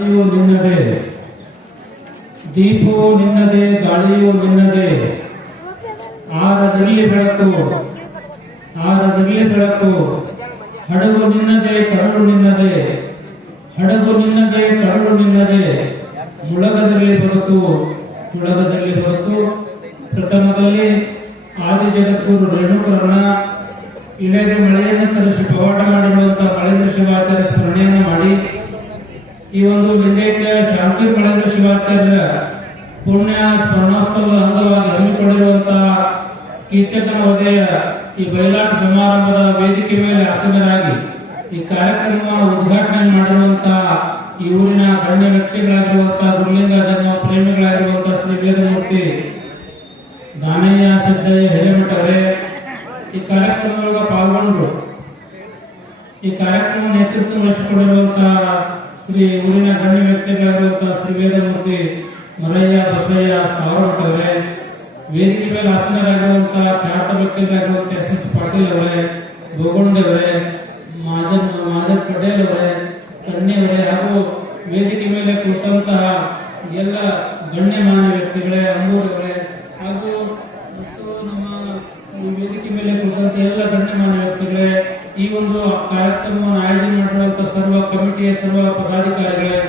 ಗಾಳಿಯು ನಿನ್ನದೇ. ದೀಪವು ನಿನ್ನದೇ, ಗಾಳಿಯು ನಿನ್ನದೇ. ಆರದಿರಲಿ ಬೆಳಕು ಆರದಿರಲಿ ಬೆಳಕು. ಹಡಗು ನಿನ್ನದೇ ಕರಳು ನಿನ್ನದೆ. ಹಡಗು ನಿನ್ನದೇ ಕರಳು ನಿನ್ನದೇ. ಮುಳಗದಲ್ಲಿ ಬದುಕು ಮುಳಗದಲ್ಲಿ ಬದುಕು. ಪ್ರಥಮದಲ್ಲಿ ಆದಿ ಜಗದ್ಗುರು ರೇಣುಕರಣ ಇಳೆಗೆ ಮಳೆಯನ್ನು ತರಿಸಿ ಪವಾಡ ಮಾಡಿರುವಂತಹ ಮಳೆ ದೃಶ್ಯವಾಚಾರ ಸ್ಮರಣೆಯನ್ನು ಮಾಡಿ. ಈ ಒಂದು ಲಿಂಗೈಕ್ಯ ಶಾಂತಿ ಪಡೆದ ಶಿವಾಚಾರ್ಯರ ಪುಣ್ಯ ಸ್ಮರಣೋತ್ಸವದ ಅಂಗವಾಗಿ ಹಮ್ಮಿಕೊಂಡಿರುವಂತಹ ಕೀಚಕನ ವಧೆಯ ಈ ಬಯಲಾಟ ಸಮಾರಂಭದ ವೇದಿಕೆ ಮೇಲೆ ಆಸೀನರಾಗಿ ಈ ಕಾರ್ಯಕ್ರಮ ಉದ್ಘಾಟನೆ ಮಾಡಿರುವಂತಹ ಈ ಊರಿನ ಗಣ್ಯ ವ್ಯಕ್ತಿಗಳಾಗಿರುವಂತಹ ಗುರುಲಿಂಗ ಜನ್ಮ ಪ್ರೇಮಿಗಳಾಗಿರುವಂತಹ ಶ್ರೀ ವೇದಮೂರ್ತಿ ದಾನಯ್ಯ ಸಜ್ಜಯ್ಯ ಹಿರೇಮಠ ಅವರೇ, ಈ ಕಾರ್ಯಕ್ರಮದೊಳಗೆ ಪಾಲ್ಗೊಂಡು ಈ ಕಾರ್ಯಕ್ರಮ ನೇತೃತ್ವ ವಹಿಸಿಕೊಂಡಿರುವಂತಹ ಶ್ರೀ ಊರಿನ ಗಣ್ಯ ವ್ಯಕ್ತಿಗಳಾದಂತಹ ಶ್ರೀ ವೇದಮೂರ್ತಿ ಮರಯ್ಯ ಬಸಯ್ಯ ಅವರೇ ವೇದಿಕೆ ಮೇಲೆ ಆಸೀನರಾಗಿರುವಂತಹ ಖ್ಯಾತ ವ್ಯಕ್ತಿಗಳಾಗಿರುವಂತಹ ಎಸ್ ಎಸ್ ಪಾಟೀಲ್ ಅವರೇ ಗೋಗೊಂಡವರೇ ಮಾಜನ್ ಮಾಜನ್ ಪಟೇಲ್ ಅವರೇ ಕನ್ಯವರೇ ಹಾಗೂ ವೇದಿಕೆ ಮೇಲೆ ಕುಳಿತಂತಹ ಎಲ್ಲ ಗಣ್ಯಮಾನ್ಯ ವ್ಯಕ್ತಿಗಳೇ ಅಂಬೂರವರೇ ಹಾಗೂ ಮತ್ತು ನಮ್ಮ ವೇದಿಕೆ ಮೇಲೆ ಕುಳಿತಂತಹ ಎಲ್ಲ ಗಣ್ಯಮಾನ್ಯ ವ್ಯಕ್ತಿಗಳೇ ಈ ಒಂದು ಕಾರ್ಯಕ್ರಮವನ್ನು ಆಯೋಜನೆ ಮಾಡಿರುವಂತಹ ಸರ್ವ ಕಮಿಟಿಯ ಸರ್ವ ಪದಾಧಿಕಾರಿಗಳೇ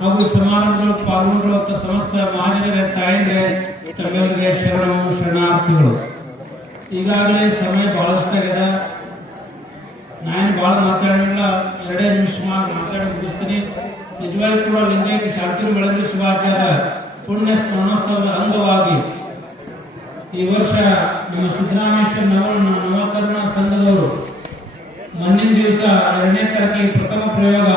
ಹಾಗೂ ಸಮಾರಂಭದಲ್ಲಿ ಪಾಲ್ಗೊಂಡಿರುವಂತಹ ಸಮಸ್ತ ಮಹಾಜನರೇ ತಾಯಂದ್ರೆ ತಮ್ಮೆಲ್ಲರಿಗೆ ಶರಣು ಶರಣಾರ್ಥಿಗಳು. ಈಗಾಗಲೇ ಸಮಯ ಬಹಳಷ್ಟಾಗಿದೆ ನಾನು ಬಹಳ ಮಾತಾಡಿಲ್ಲ ಎರಡೇ ನಿಮಿಷ ಮಾತಾಡಿ ಮುಗಿಸ್ತೀನಿ. ನಿಜವಾಗಿ ಕೂಡ ಲಿಂಗೈಕ್ಯ ಶಾಂತಿ ಬೆಳಗ್ಗೆ ಶಿವಾಚಾರ್ಯ ಪುಣ್ಯ ಸ್ಮರಣೋತ್ಸವದ ಅಂಗವಾಗಿ ಈ ವರ್ಷ ನಮ್ಮ ಸಿದ್ದರಾಮೇಶ್ವರ ನವ ನವಕರ್ಣ ಸಂಘದವರು ಮೊನ್ನಿನ ದಿವಸ ಎರಡನೇ ತರಗತಿ ಪ್ರಥಮ ಪ್ರಯೋಗ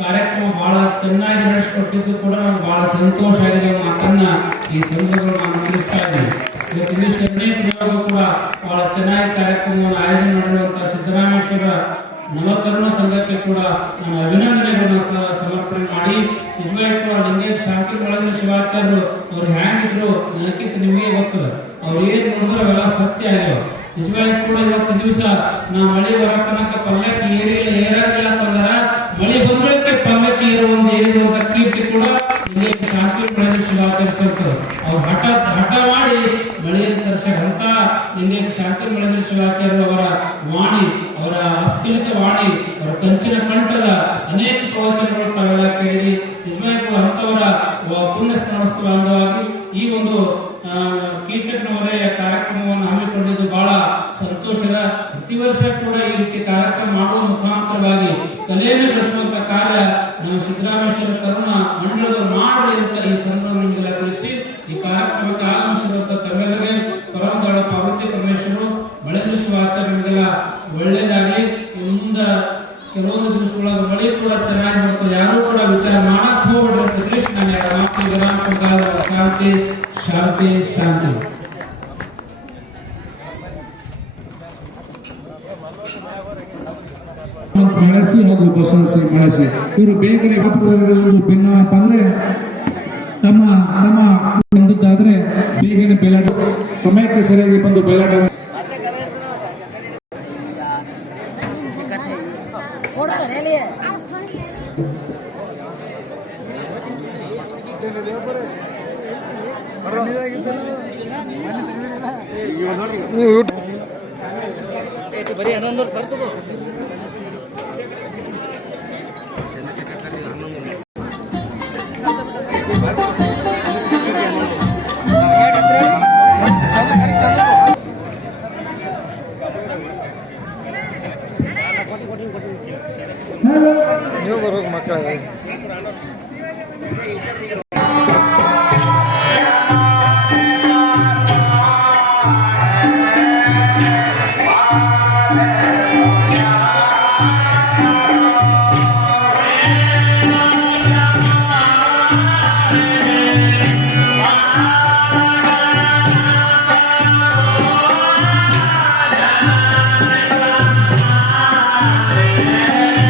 ಕಾರ್ಯಕ್ರಮ ಬಹಳ ಚೆನ್ನಾಗಿ ನಡೆಸಿಕೊಟ್ಟಿದ್ದು ಕೂಡ ನಾನು ಬಹಳ ಸಂತೋಷ ಆಗಿದೆ ಮಾತನ್ನ ಈ ಸಂದರ್ಭದಲ್ಲಿ ನಾನು ತಿಳಿಸ್ತಾ ಇದ್ದೀನಿ. ಇವತ್ತು ದಿವಸ ಎರಡನೇ ಪ್ರಯೋಗ ಕೂಡ ಬಹಳ ಚೆನ್ನಾಗಿ ಕಾರ್ಯಕ್ರಮವನ್ನು ಆಯೋಜನೆ ಮಾಡಿರುವಂತಹ ಸಿದ್ದರಾಮೇಶ್ವರ ನವತರುಣ ಸಂಘಕ್ಕೆ ಕೂಡ ನಮ್ಮ ಅಭಿನಂದನೆಗಳನ್ನು ಸಮರ್ಪಣೆ ಮಾಡಿ. ನಿಜವಾಗಿ ಕೂಡ ನಿಮಗೆ ಶಾಂತಿ ಒಳಗಿನ ಶಿವಾಚಾರ್ಯರು ಅವ್ರು ಹ್ಯಾಂಗಿದ್ರು ನನಗಿಂತ ನಿಮಗೆ ಗೊತ್ತದ. ಅವ್ರು ಏನ್ ನೋಡಿದ್ರೆ ಅವೆಲ್ಲ ಸತ್ಯ ಆಗ್ಯಾವ. ನಿಜವಾಗಿ ಕೂಡ ಇವತ್ತು ದಿವಸ ನಾ ಮಳೆ ಬರೋ ತನಕ ಪಲ್ಲಕ್ಕಿ ಏರಿಲ್ಲ, ಏರಾಗಿಲ್ಲ ಅಂತಂದ್ರ ಮಳಿ ಬಂದ್ರಕ್ಕೆ ಪಲ್ಲಕ್ಕಿ ಏರುವಂತ ಏರಿರುವಂತ ಕೀರ್ತಿ ಕೂಡ ಇಲ್ಲಿ ಒಳಗಿನ ಶಿವಾಚಾರ್ಯ ಸರ್ಕಲ್ ಅವ್ರು ಹಠ ಹಠ ಮಾಡಿ ಮಳೆಯನ್ನು ತರಿಸಂತ ನಿನ್ನೆ ಶಾಂತಿ ಶಿವಾಚಾರ್ಯ ಅವರ ವಾಣಿ, ಅವರ ಅಸ್ಕಲಿತ ವಾಣಿ, ಅವರ ಕಂಚಿನ ಕಂಠದ ಬೆಳೆಸುವಂತ ಕಾರ್ಯ ನಮ್ಮ ಸಿದ್ದರಾಮೇಶ್ವರ ತರುಣ ಮಂಡಳದವರು ಮಾಡಲಿ ಅಂತ ಈ ಸಂದರ್ಭ ತಿಳಿಸಿ, ಈ ಕಾರ್ಯಕ್ರಮಕ್ಕೆ ಆಗಮಿಸಿರುವಂತಹ ತಮ್ಮೆಲ್ಲರಿಗೆ ಪರಮದಳ ಪಾರ್ವತಿ ಪರಮೇಶ್ವರರು ಮಳೆ ಶಿವಾಚಾರ್ಯ ನಿಮಗೆಲ್ಲ ಒಳ್ಳೇದಾಗಲಿ. ಮುಂದೆ ಕೆಲವೊಂದು ದಿವಸಗಳಾಗ ಮಳೆ ಕೂಡ ಚೆನ್ನಾಗಿ ಬರ್ತದೆ. ಯಾರು ಕೂಡ ವಿಚಾರ ಮಾಡಕ್ ಹೋಗ್ಬಿಡ್ರಿ ಅಂತ ತಿಳಿಸಿ ನಾನು ಶಾಂತಿ ಶಾಂತಿ ಶಾಂತಿ. ಬಳಸಿ ಹಾಗೂ ಬಸವಸಿ ಬಳಸಿ ಇವರು ಬೇಗನೆ ಒಂದು ಭಿನ್ನಪ್ಪ ಅಂದ್ರೆ ತಮ್ಮ ತಮ್ಮ ಬಂದದ್ದಾದ್ರೆ ಬೇಗನೆ ಬೇಲಾಟ. ಸಮಯಕ್ಕೆ ಸರಿಯಾಗಿ ಬಂದು ಬೇಲಾಟ. ನೀವು ಬರೋದು ಮಕ್ಕಳ ಿ Yeah.